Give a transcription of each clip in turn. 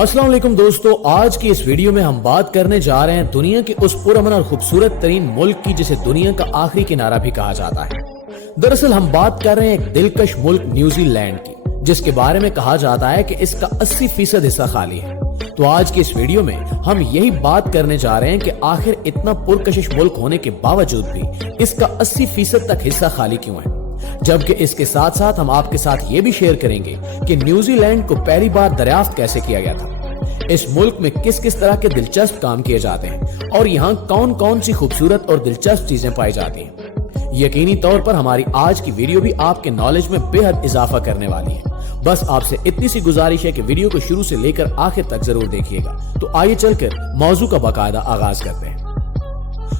अस्सलाम वालेकुम दोस्तों, आज की इस वीडियो में हम बात करने जा रहे हैं दुनिया के उस पुरअमन और खूबसूरत तरीन मुल्क की जिसे दुनिया का आखिरी किनारा भी कहा जाता है। दरअसल हम बात कर रहे हैं एक दिलकश मुल्क न्यूजीलैंड की, जिसके बारे में कहा जाता है कि इसका 80% हिस्सा खाली है। तो आज की इस वीडियो में हम यही बात करने जा रहे हैं कि आखिर इतना पुरकशिश मुल्क होने के बावजूद भी इसका 80% तक हिस्सा खाली क्यों है। जबकि इसके साथ साथ हम आपके साथ ये भी शेयर करेंगे कि न्यूजीलैंड को पहली बार दरियाफ्त कैसे किया गया था, इस मुल्क में किस किस तरह के दिलचस्प काम किए जाते हैं और यहाँ कौन कौन सी खूबसूरत और दिलचस्प चीजें पाई जाती हैं। यकीनी तौर पर हमारी आज की वीडियो भी आपके नॉलेज में बेहद इजाफा करने वाली है। बस आपसे इतनी सी गुजारिश है कि वीडियो को शुरू से लेकर आखिर तक जरूर देखिएगा। तो आइए चलकर मौजू का बाकायदा आगाज करते हैं।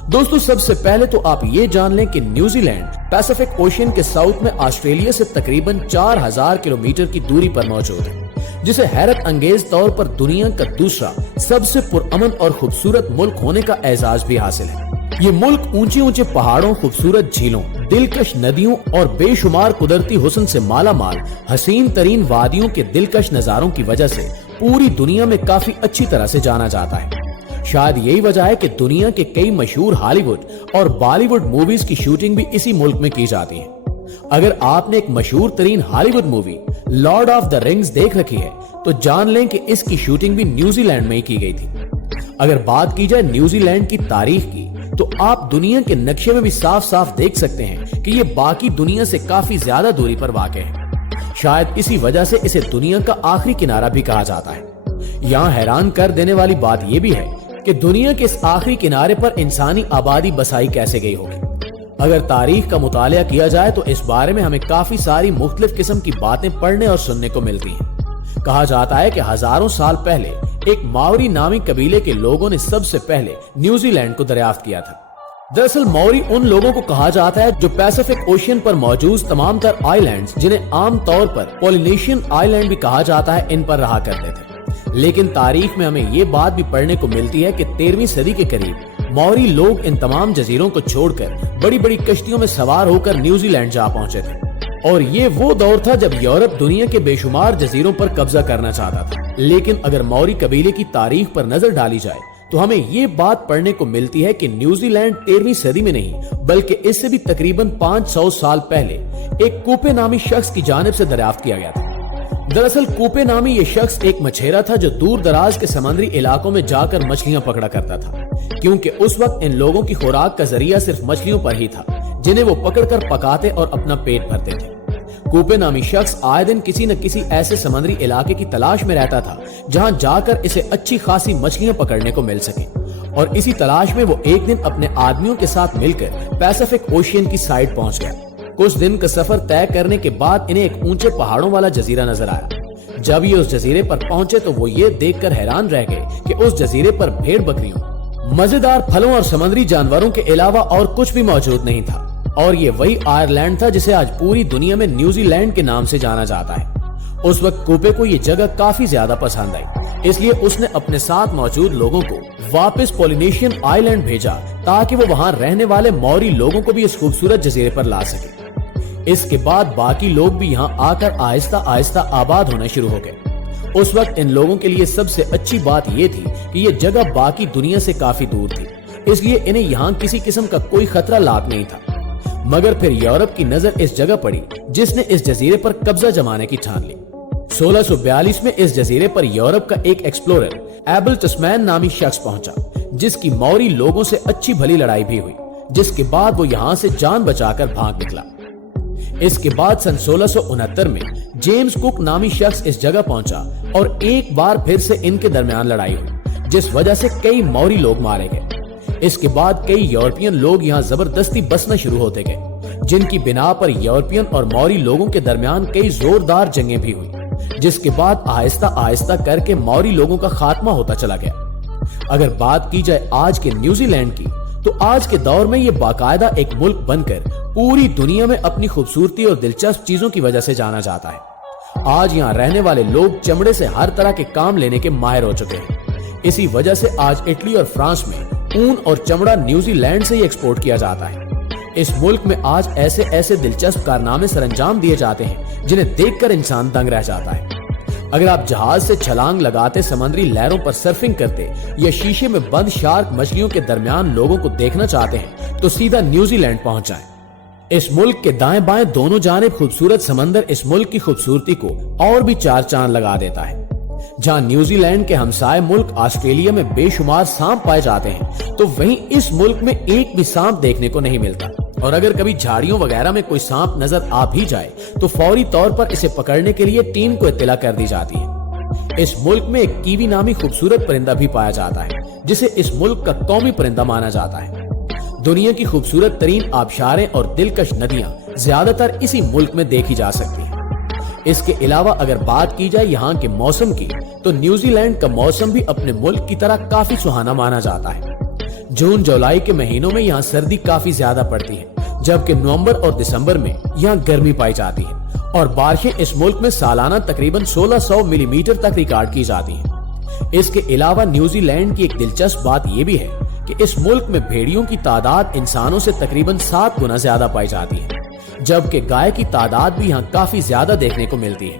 दोस्तों, सबसे पहले तो आप ये जान लें कि न्यूजीलैंड पैसिफिक ओशियन के साउथ में ऑस्ट्रेलिया से तकरीबन 4000 किलोमीटर की दूरी पर मौजूद है, जिसे हैरत अंगेज तौर पर दुनिया का दूसरा सबसे पुरअमन और खूबसूरत मुल्क होने का एजाज भी हासिल है। ये मुल्क ऊंचे ऊंचे पहाड़ों, खूबसूरत झीलों, दिलकश नदियों और बेशुमार कुदरती हुस्न से माला माल हसीन तरीन वादियों के दिलकश नजारों की वजह से पूरी दुनिया में काफी अच्छी तरह से जाना जाता है। शायद यही वजह है कि दुनिया के कई मशहूर हॉलीवुड और बॉलीवुड मूवीज की शूटिंग भी इसी मुल्क में की जाती है। अगर आपने एक मशहूर तरीन Hollywood movie Lord of the rings देख रखी है तो जान लें कि इसकी शूटिंग भी न्यूजीलैंड में ही की गई थी। अगर बात की जाए न्यूजीलैंड की तारीख की तो आप दुनिया के नक्शे में भी साफ साफ देख सकते हैं कि ये बाकी दुनिया से काफी ज्यादा दूरी पर वाक़ है। शायद इसी वजह से इसे दुनिया का आखिरी किनारा भी कहा जाता है। यहाँ हैरान कर देने वाली बात यह भी है कि दुनिया के इस आखिरी किनारे पर इंसानी आबादी बसाई कैसे गई होगी। अगर तारीख का मुतालिया किया जाए तो इस बारे में हमें काफी सारी मुख्तलिफ किस्म की बातें पढ़ने और सुनने को मिलती हैं। कहा जाता है कि हजारों साल पहले एक माओरी नामी कबीले के लोगों ने सबसे पहले न्यूजीलैंड को दरियाफ्त किया था। दरअसल माओरी उन लोगों को कहा जाता है जो पैसिफिक ओशियन पर मौजूद तमाम तर आइलैंड्स, जिन्हें आम तौर पर पॉलिनेशियन आइलैंड भी कहा जाता है, इन पर रहा करते थे। लेकिन तारीख में हमें ये बात भी पढ़ने को मिलती है कि 13वीं सदी के करीब माओरी लोग इन तमाम जजीरों को छोड़कर बड़ी बड़ी कश्तियों में सवार होकर न्यूजीलैंड जा पहुंचे थे। और ये वो दौर था जब यूरोप दुनिया के बेशुमार जजीरों पर कब्जा करना चाहता था। लेकिन अगर माओरी कबीले की तारीख पर नजर डाली जाए तो हमें ये बात पढ़ने को मिलती है कि न्यूजीलैंड 13वीं सदी में नहीं बल्कि इससे भी तकरीबन 500 साल पहले एक कूपे नामी शख्स की जानिब से दरियाफ्त किया गया था। दरअसल कूपे नामी ये शख्स एक मछेरा था जो दूर दराज के समुद्री इलाकों में जाकर मछलियां पकड़ा करता था, क्योंकि उस वक्त इन लोगों की खुराक का जरिया सिर्फ मछलियों पर ही था, जिन्हें वो पकड़कर पकाते और अपना पेट भरते थे। कूपे नामी शख्स आए दिन किसी न किसी ऐसे समुद्री इलाके की तलाश में रहता था जहां जाकर इसे अच्छी खासी मछलियां पकड़ने को मिल सके। और इसी तलाश में वो एक दिन अपने आदमियों के साथ मिलकर पैसिफिक ओशियन की साइड पहुंच गया। कुछ दिन का सफर तय करने के बाद इन्हें एक ऊंचे पहाड़ों वाला जजीरा नजर आया। जब ये उस जजीरे पर पहुंचे तो वो ये देखकर हैरान रह गए कि उस जजीरे पर भेड़ बकरियों, मजेदार फलों और समुद्री जानवरों के अलावा और कुछ भी मौजूद नहीं था। और ये वही आयरलैंड था जिसे आज पूरी दुनिया में न्यूजीलैंड के नाम से जाना जाता है। उस वक्त कूपे को ये जगह काफी ज्यादा पसंद आई, इसलिए उसने अपने साथ मौजूद लोगों को वापस पॉलिनेशियन आइलैंड भेजा ताकि वो वहां रहने वाले माओरी लोगों को भी इस खूबसूरत जजीरे पर ला सके। इसके बाद बाकी लोग भी यहाँ आकर आहिस्ता आहिस्ता आबाद होना शुरू हो गए। उस वक्त इन लोगों के लिए सबसे अच्छी बात यह थी कि ये जगह बाकी दुनिया से काफी दूर थी, इसलिए इन्हें यहाँ किसी किस्म का कोई खतरा लाक नहीं था। मगर फिर यूरोप की नजर इस जगह पड़ी जिसने इस जजीरे पर कब्जा जमाने की ठान ली। 1642 में इस जजीरे पर यूरोप का एक एक्सप्लोरर एबल तस्मैन नामी शख्स पहुंचा, जिसकी माओरी लोगों से अच्छी भली लड़ाई भी हुई, जिसके बाद वो यहाँ से जान बचाकर भाग निकला। इसके बाद सन 1669 में जेम्स कुक नामी शख्स इस जगह पहुंचा और एक बार फिर से इनके दरमियान लड़ाई हुई, जिस वजह से कई माओरी लोग मारे गए। इसके बाद कई यूरोपियन लोग यहाँ जबरदस्ती बसना शुरू होते गए, जिनकी बिना पर यूरोपियन और माओरी लोगों के दरमियान कई जोरदार जंगें भी हुई, जिसके बाद आहिस्ता आहिस्ता करके माओरी लोगों का खात्मा होता चला गया। अगर बात की जाए आज के न्यूजीलैंड की तो आज के दौर में ये बाकायदा एक मुल्क बनकर पूरी दुनिया में अपनी खूबसूरती और दिलचस्प चीजों की वजह से जाना जाता है। आज यहाँ रहने वाले लोग चमड़े से हर तरह के काम लेने के माहिर हो चुके हैं। इसी वजह से आज इटली और फ्रांस में ऊन और चमड़ा न्यूजीलैंड से ही एक्सपोर्ट किया जाता है। इस मुल्क में आज ऐसे ऐसे दिलचस्प कारनामे सरंजाम दिए जाते हैं जिन्हें देखकर इंसान दंग रह जाता है। اگر آپ جہاز سے چھلانگ لگاتے سمندری لہروں پر سرفنگ کرتے یا شیشے میں بند شارک مچھلیوں کے درمیان لوگوں کو دیکھنا چاہتے ہیں تو سیدھا نیوزی لینڈ پہنچ جائیں۔ اس ملک کے دائیں بائیں دونوں جانب خوبصورت سمندر اس ملک کی خوبصورتی کو اور بھی چار چاند لگا دیتا ہے۔ جہاں نیوزی لینڈ کے ہمسائے ملک آسٹریلیا میں بے شمار سانپ پائے جاتے ہیں تو وہیں اس ملک میں ایک بھی سانپ دیکھنے کو نہیں ملتا، اور اگر کبھی جھاڑیوں وغیرہ میں کوئی سانپ نظر آ بھی جائے تو فوری طور پر اسے پکڑنے کے لیے ٹیم کو اطلاع کر دی جاتی ہے۔ اس ملک میں ایک کیوی نامی خوبصورت پرندہ بھی پایا جاتا ہے جسے اس ملک کا قومی پرندہ مانا جاتا ہے۔ دنیا کی خوبصورت ترین آبشاریں اور دلکش ندیاں زیادہ تر اسی ملک میں دیکھی جا سکتی ہیں۔ اس کے علاوہ اگر بات کی جائے یہاں کے موسم کی تو نیوزی لینڈ کا موسم بھی اپنے ملک کی طرح کافی سہانا مانا جاتا ہے۔ جون جولائی کے مہینوں میں یہاں سردی کافی زیادہ پڑتی ہے، جبکہ نومبر اور دسمبر میں یہاں گرمی پائی جاتی ہے، اور بارشیں اس ملک میں سالانہ تقریباً 1600 ملی میٹر تک ریکارڈ کی جاتی ہیں۔ اس کے علاوہ نیوزی لینڈ کی ایک دلچسپ بات یہ بھی ہے کہ اس ملک میں بھیڑیوں کی تعداد انسانوں سے تقریباً 7 گنا زیادہ پائی جاتی ہے، جبکہ گائے کی تعداد بھی یہاں کافی زیادہ دیکھنے کو ملتی ہے۔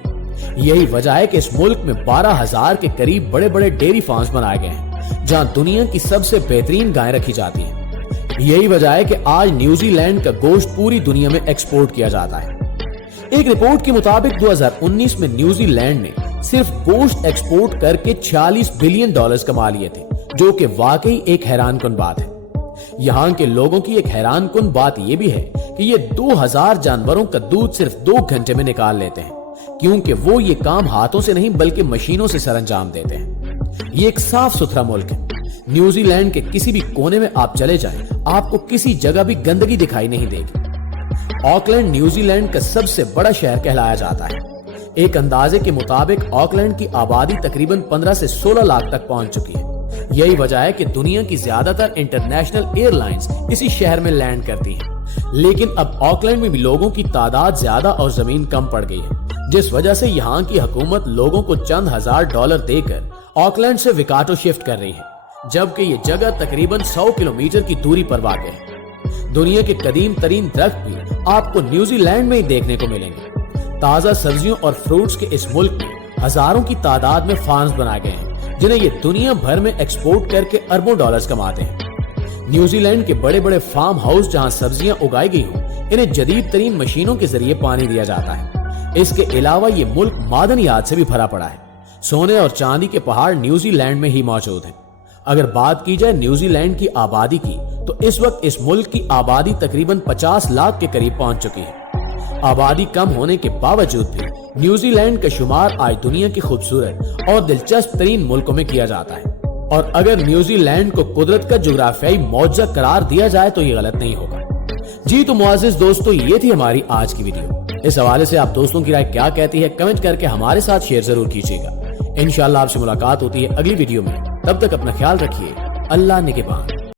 یہی وجہ ہے کہ اس ملک میں 12,000 کے قریب بڑے بڑے ڈیری فارمز بنائے گئے ہیں جہاں دنیا کی سب سے بہترین گائیں رکھی جاتی ہیں۔ یہی وجہ ہے کہ آج نیوزی لینڈ کا گوشت پوری دنیا میں ایکسپورٹ کیا جاتا ہے۔ ایک رپورٹ کے مطابق 2019 میں نیوزی لینڈ نے صرف گوشت ایکسپورٹ کر کے $46 بلین کما لیے تھے، جو کہ واقعی ایک حیران کن بات ہے۔ یہاں کے لوگوں کی ایک حیران کن بات یہ بھی ہے کہ یہ 2000 جانوروں کا دودھ صرف 2 گھنٹے میں نکال لیتے ہیں، کیونکہ وہ یہ کام ہاتھوں سے نہیں بلکہ مشینوں سے سر انجام دیتے ہیں۔ یہ ایک صاف ستھرا ملک ہے۔ نیوزی لینڈ کے کسی بھی کونے میں آپ چلے جائیں، آپ کو کسی جگہ بھی گندگی دکھائی نہیں دے گی۔ آکلینڈ نیوزی لینڈ کا سب سے بڑا شہر کہلایا جاتا ہے۔ ایک اندازے کے مطابق آکلینڈ کی آبادی تقریباً 15 سے 16 لاکھ تک پہنچ چکی ہے۔ یہی وجہ ہے کہ دنیا کی زیادہ تر انٹرنیشنل ایئر لائنز اسی شہر میں لینڈ کرتی ہیں۔ لیکن اب آکلینڈ میں بھی لوگوں کی تعداد زیادہ اور زمین کم پڑ گئی ہے، جس وجہ سے یہاں کی حکومت لوگوں کو چند $1000 دے کر آکلینڈ سے وکاٹو شفٹ کر رہی ہے، جبکہ یہ جگہ تقریباً 100 کلومیٹر کی دوری پر واقع ہے۔ دنیا کے قدیم ترین درخت بھی آپ کو نیوزی لینڈ میں ہی دیکھنے کو ملیں گے۔ تازہ سبزیوں اور فروٹس کے اس ملک میں ہزاروں کی تعداد میں فارمز بنائے گئے ہیں جنہیں یہ دنیا بھر میں ایکسپورٹ کر کے اربوں ڈالرز کماتے ہیں۔ نیوزی لینڈ کے بڑے بڑے فارم ہاؤس جہاں سبزیاں اگائی گئی ہوں انہیں جدید ترین مشینوں کے ذریعے پانی دیا جاتا ہے۔ اس کے علاوہ یہ ملک معدنیات سے بھی بھرا پڑا ہے۔ سونے اور چاندی کے پہاڑ نیوزی لینڈ میں ہی موجود ہیں۔ اگر بات کی جائے نیوزی لینڈ کی آبادی کی تو اس وقت اس ملک کی آبادی تقریباً 50 لاکھ کے قریب پہنچ چکی ہے۔ آبادی کم ہونے کے باوجود بھی نیوزی لینڈ کا شمار آج دنیا کی خوبصورت اور دلچسپ ترین ملکوں میں کیا جاتا ہے، اور اگر نیوزی لینڈ کو قدرت کا جغرافیائی معجزہ قرار دیا جائے تو یہ غلط نہیں ہوگا۔ جی تو معزز دوستو، یہ تھی ہماری آج کی ویڈیو۔ اس حوالے سے آپ دوستوں کی رائے کیا کہتی ہے کمنٹ کر کے ہمارے ساتھ شیئر ضرور کیجیے گا۔ انشاءاللہ آپ سے ملاقات ہوتی ہے اگلی ویڈیو میں، تب تک اپنا خیال رکھیے۔ اللہ نگہبان۔